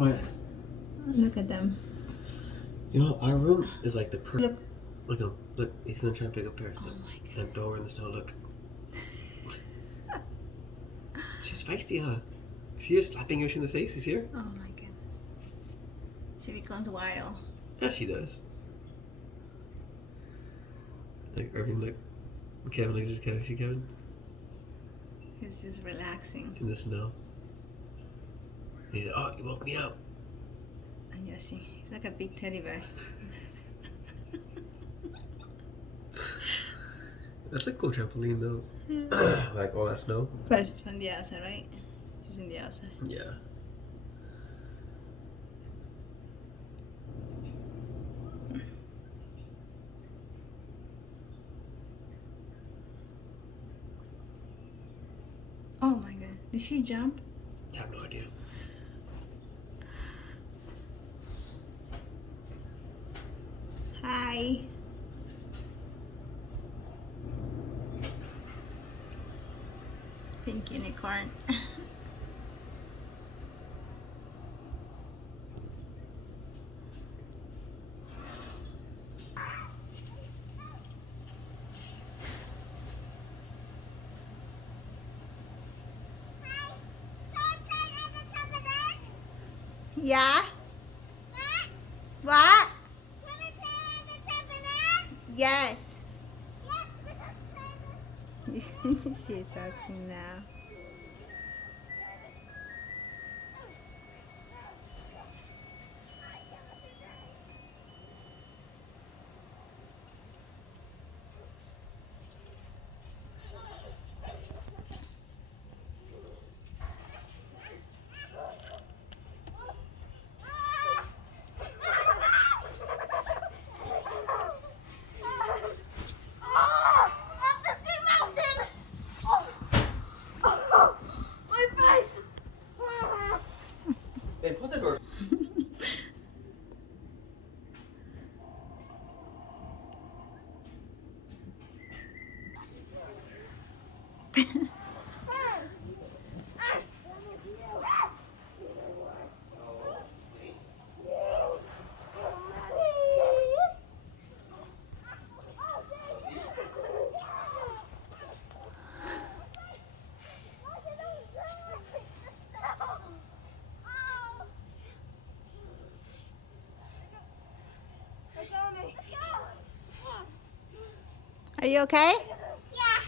What? Look at them. You know, our room is like the Look. Look, he's gonna try and pick up Paris Oh my god. and throw her in the snow. Look. She's feisty, huh? See her slapping Yoshi in the face? You see her? Oh my goodness. She becomes wild. Yeah, she does. Like Irving, look. Kevin, look, just Kevin. See Kevin? He's just relaxing. In the snow. He's like, oh, you woke me up. And Yoshi, he's like a big teddy bear. That's a cool trampoline, though. Like all that snow. But it's from the outside, right? She's in the outside. Yeah. Oh my god. Did she jump? I have no idea. Hi. Pink unicorn. Yeah? What? Yes. She's asking now. Hey, close the door. Are you okay? Yeah,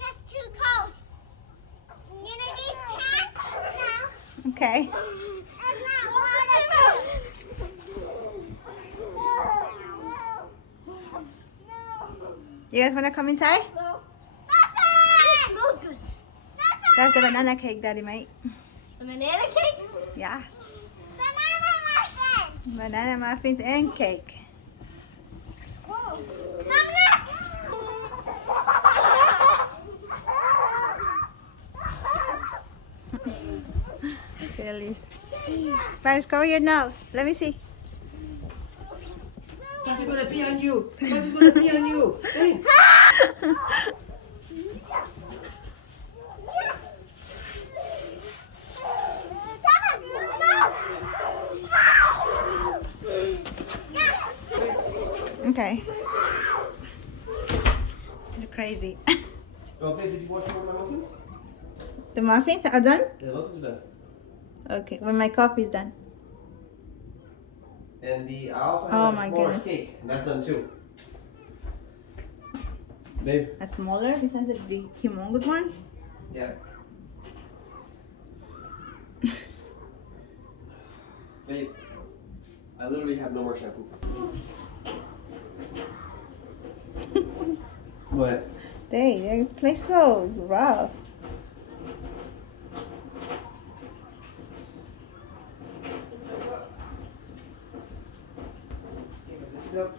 it's too cold. You know these pants? No. Okay. It's not waterproof. You guys want to come inside? It smells good. That's the banana cake Daddy made. The banana cakes? Yeah. Banana muffins. Banana muffins and cake. Mom, look. Silly. Paris, cover your nose. Let me see. Daddy's gonna pee on you. Daddy's gonna pee on you. Hey. Okay. You're crazy. Oh, babe, did you watch one of my muffins? The muffins are done? Yeah, the muffins are done. Okay, when my coffee is done. And I also Oh have my a smaller goodness. cake, and that's done too. Babe. A smaller besides the big humongous one? Yeah. Babe, I literally have no more shampoo. What? They play so rough. Yep.